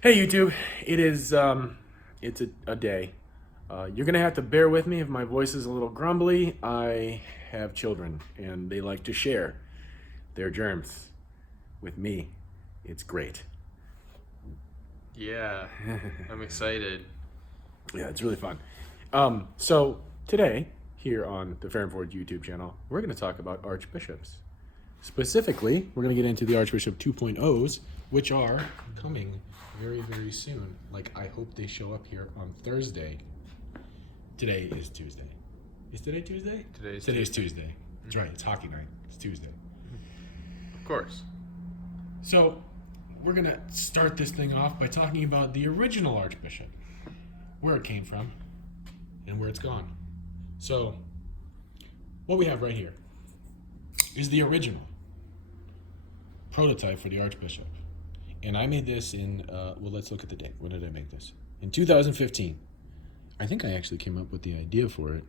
Hey YouTube, it is it's a day. You're gonna have to bear with me if my voice is a little grumbly. I have children and they like to share their germs with me. It's great. Yeah, I'm excited. Yeah, it's really fun. So today here on the Ferrum YouTube channel, we're gonna talk about archbishops. Specifically, we're gonna get into the Archbishop 2.0s, which are coming very, very soon. Like, I hope they show up here on Thursday. Today is Tuesday. Is today Tuesday? Today's Tuesday. That's right. It's hockey night. It's Tuesday. Of course. So, we're going to start this thing off by talking about the original Archbishop, where it came from, and where it's gone. So, what we have right here is the original prototype for the Archbishop. And I made this in, let's look at the date. When did I make this? In 2015. I think I actually came up with the idea for it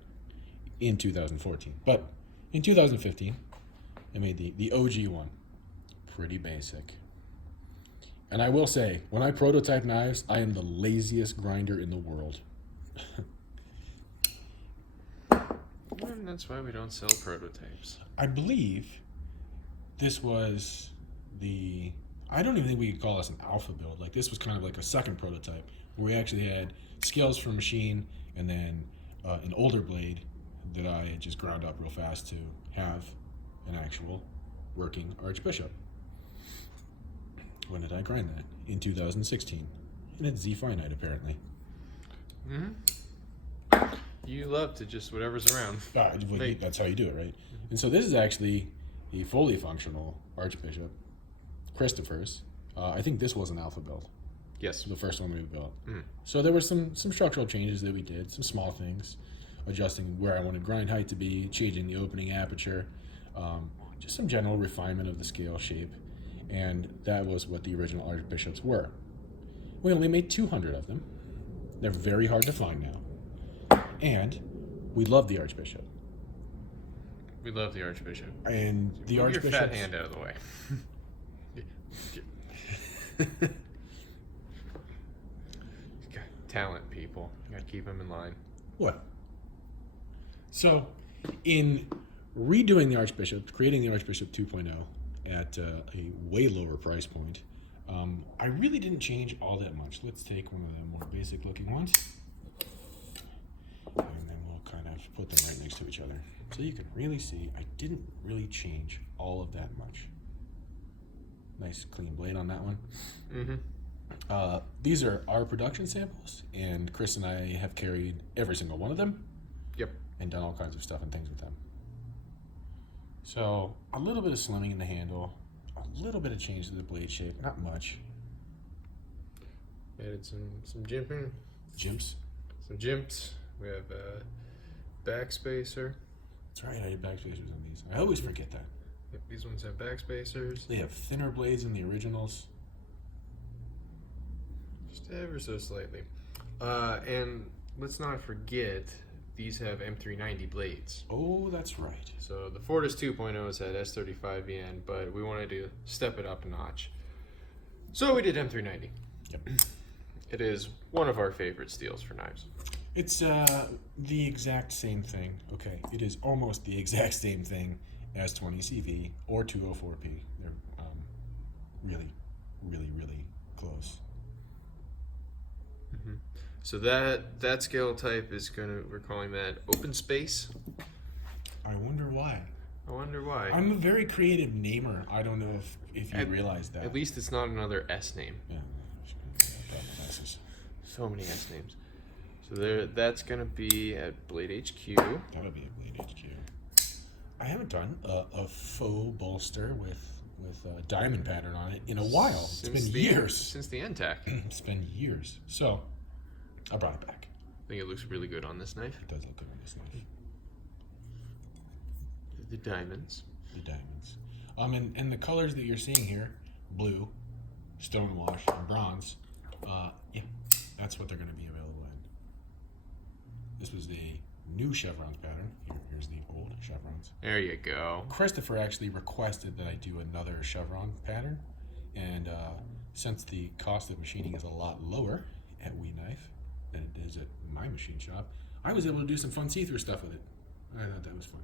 in 2014. But in 2015, I made the OG one. Pretty basic. And I will say, when I prototype knives, I am the laziest grinder in the world. And that's why we don't sell prototypes. I believe this was I don't even think we could call this an alpha build. Like, this was kind of like a second prototype where we actually had scales for machine and then an older blade that I had just ground up real fast to have an actual working Archbishop. When did I grind that? In 2016. And it's Z finite, apparently. You love to just whatever's around. That's how you do it, right? And so this is actually a fully functional Archbishop, Christopher's. I think this was an alpha build. Yes. The first one we built. So there were some structural changes that we did, some small things, adjusting where I wanted grind height to be, changing the opening aperture, just some general refinement of the scale shape. And that was what the original Archbishops were. We only made 200 of them. They're very hard to find now. And we love the Archbishop. We love the Archbishop. And the Move Archbishop. your fat hand out of the way. Talent, people. You gotta keep them in line. What? So, in redoing the Archbishop, creating the Archbishop 2.0 at a way lower price point, I really didn't change all that much. Let's take one of the more basic looking ones. And then we'll kind of put them right next to each other. So you can really see I didn't really change all of that much. Nice clean blade on that one. These are our production samples, and Chris and I have carried every single one of them. Yep. And done all kinds of stuff and things with them. So a little bit of slimming in the handle, a little bit of change to the blade shape, not much. Added some jimping. Jimps. Some jimps. We have a backspacer. That's right, I did backspacers on these. I always forget that. Yep, these ones have backspacers. They have thinner blades in the originals. Just ever so slightly. And let's not forget, these have M390 blades. Oh, that's right. So the Fortis 2.0s had S35VN, but we wanted to step it up a notch. So we did M390. Yep. It is one of our favorite steels for knives. It's the exact same thing. Okay, it is almost the exact same thing as 20CV or 204P. They're really, really, really close. So that scale type is we're calling that open space. I wonder why. I wonder why. I'm a very creative namer. I don't know if you realize that. At least it's not another S name. Yeah. So many S names. So that's gonna be at Blade HQ. That'll be a Blade HQ. I haven't done a faux bolster with a diamond pattern on it in a while. It's been years. Since the NTAC. It's been years. So I brought it back. I think it looks really good on this knife. It does look good on this knife. The diamonds. The diamonds. And the colors that you're seeing here, blue, stonewash, and bronze, yeah, that's what they're going to be available in. This was the new chevrons pattern. Here's the old chevrons. There you go. Christopher actually requested that I do another chevron pattern, and since the cost of machining is a lot lower at We Knife than it is at my machine shop, I was able to do some fun see-through stuff with it. I thought that was fun.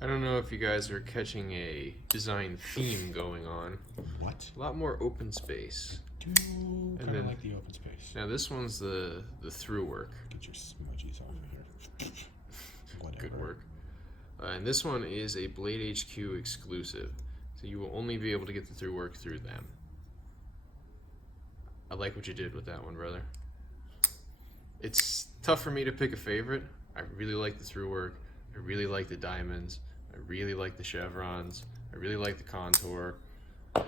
I don't know if you guys are catching a design theme going on. What? A lot more open space. Kind of then- like the open space. Now this one's the through work. Get your smudgies off of here. Whatever. Good work. And this one is a Blade HQ exclusive, so you will only be able to get the through work through them. I like what you did with that one, brother. It's tough for me to pick a favorite. I really like the through work. I really like the diamonds. I really like the chevrons. I really like the contour.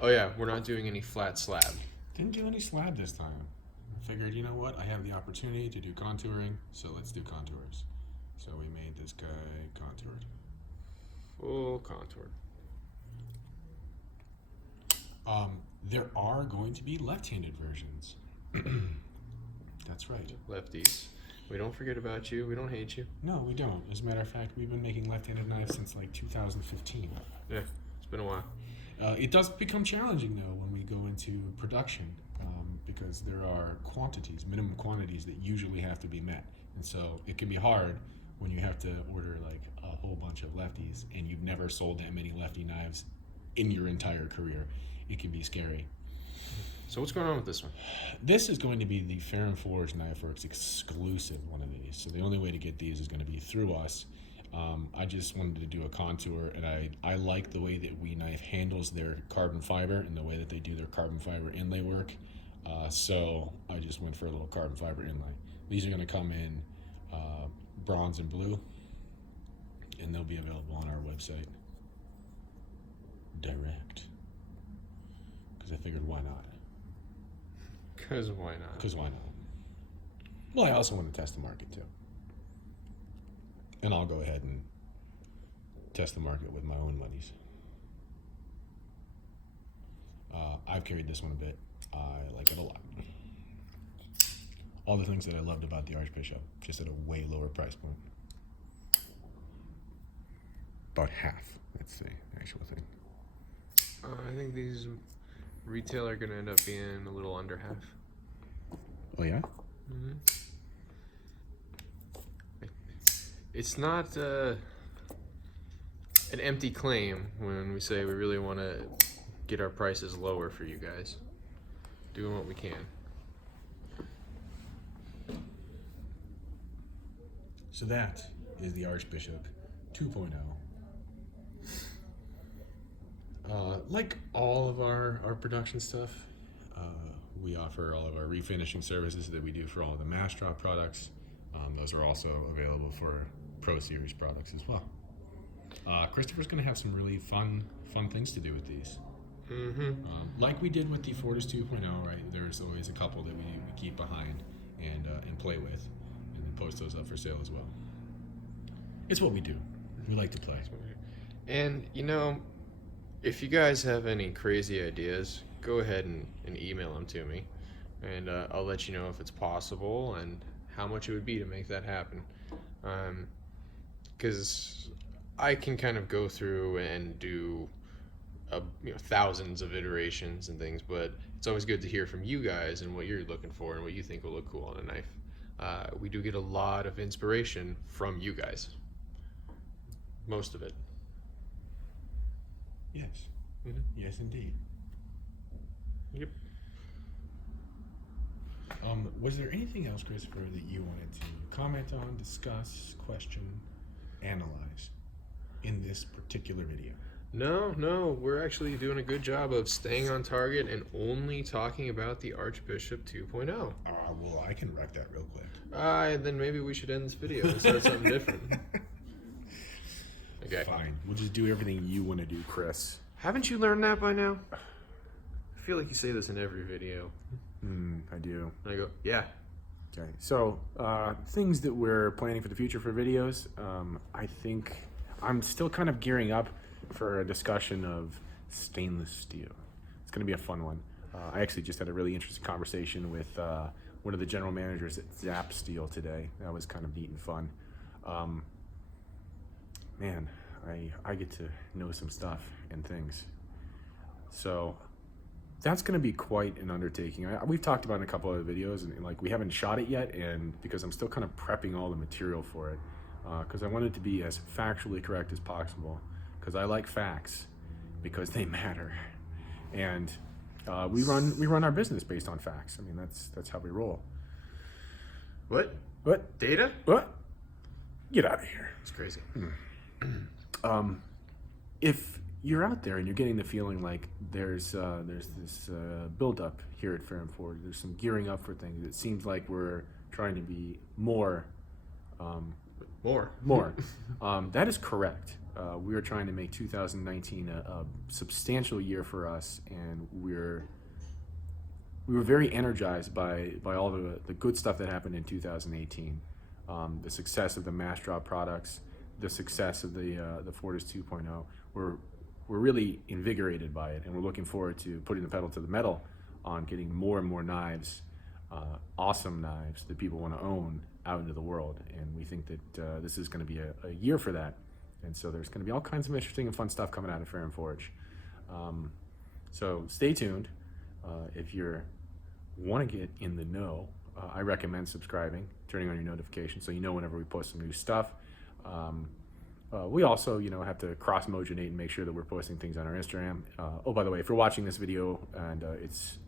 Oh yeah, we're not doing any flat slab. Didn't do any slab this time. I figured, you know what? I have the opportunity to do contouring, so let's do contours. So we made this guy contoured. Full contour. There are going to be left-handed versions. That's right. Lefties. We don't forget about you. We don't hate you. No, we don't. As a matter of fact, we've been making left-handed knives since like 2015. Yeah, it's been a while. It does become challenging though when we go into production because there are quantities, minimum quantities that usually have to be met, and so it can be hard when you have to order like a whole bunch of lefties and you've never sold that many lefty knives in your entire career. It can be scary. So what's going on with this one? This is going to be the Ferrum Forge Knifeworks exclusive one of these. So the only way to get these is going to be through us. I just wanted to do a contour, and I like the way that We Knife handles their carbon fiber and the way that they do their carbon fiber inlay work. So I just went for a little carbon fiber inlay. These are going to come in bronze and blue, and they'll be available on our website direct. Because I figured, why not? Because why not? Because why not? Well, I also want to test the market too. And I'll go ahead and test the market with my own monies. I've carried this one a bit. I like it a lot. All the things that I loved about the Archbishop, just at a way lower price point. About half, let's say, the actual thing. I think these retail are going to end up being a little under half. Oh yeah? Mm-hmm. It's not an empty claim when we say we really want to get our prices lower for you guys. Doing what we can. So that is the Archbishop 2.0. Like all of our production stuff, we offer all of our refinishing services that we do for all of the mass drop products. Those are also available for Pro Series products as well. Christopher's going to have some really fun things to do with these. Mm-hmm. Like we did with the Fortis 2.0, right? There's always a couple that we keep behind and play with, and then post those up for sale as well. It's what we do. We like to play. And, you know, if you guys have any crazy ideas, go ahead and email them to me. And I'll let you know if it's possible and how much it would be to make that happen. Because I can kind of go through and do thousands of iterations and things, but it's always good to hear from you guys and what you're looking for and what you think will look cool on a knife. We do get a lot of inspiration from you guys. Most of it. Yes. Mm-hmm. Yes, indeed. Yep. Was there anything else, Christopher, that you wanted to comment on, discuss, question, analyze in this particular video? No, we're actually doing a good job of staying on target and only talking about the Archbishop 2.0. Well, I can wreck that real quick. Then maybe we should end this video and start something different. Okay. Fine. We'll just do everything you want to do, Chris. Haven't you learned that by now? I feel like you say this in every video. I do. And I go, yeah. Okay. So, things that we're planning for the future for videos, I think I'm still kind of gearing up for a discussion of stainless steel. It's going to be a fun one. I actually just had a really interesting conversation with one of the general managers at Zap Steel today. That was kind of neat and fun. Man, I get to know some stuff and things. So that's going to be quite an undertaking. We've talked about it in a couple of videos, and like we haven't shot it yet, and because I'm still kind of prepping all the material for it, because I want it to be as factually correct as possible, because I like facts, because they matter, and we run our business based on facts. I mean, that's how we roll. What? What? Data? What? Get out of here. It's crazy. If you're out there and you're getting the feeling like there's this build-up here at Ferrum Forge, there's some gearing up for things. It seems like we're trying to be more. That is correct. We are trying to make 2019 a substantial year for us, and we were very energized by all the good stuff that happened in 2018. The success of the mass drop products, the success of the Fortis 2.0. We're really invigorated by it, and we're looking forward to putting the pedal to the metal on getting more and more knives, awesome knives that people want to own out into the world. And we think that this is going to be a year for that. And so there's going to be all kinds of interesting and fun stuff coming out of Ferrum Forge. So stay tuned. If you want to get in the know, I recommend subscribing, turning on your notifications so you know whenever we post some new stuff. We also, have to cross-moginate and make sure that we're posting things on our Instagram. Oh, by the way, if you're watching this video and it's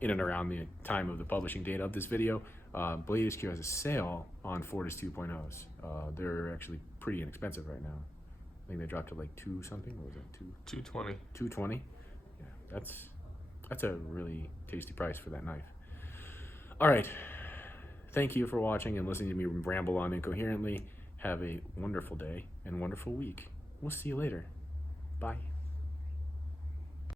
in and around the time of the publishing date of this video, Blade HQ has a sale on Fortis 2.0s. They're actually pretty inexpensive right now. I think they dropped to like $2 something. What was it? $220. $220. Yeah, that's a really tasty price for that knife. All right. Thank you for watching and listening to me ramble on incoherently. Have a wonderful day and wonderful week. We'll see you later. Bye.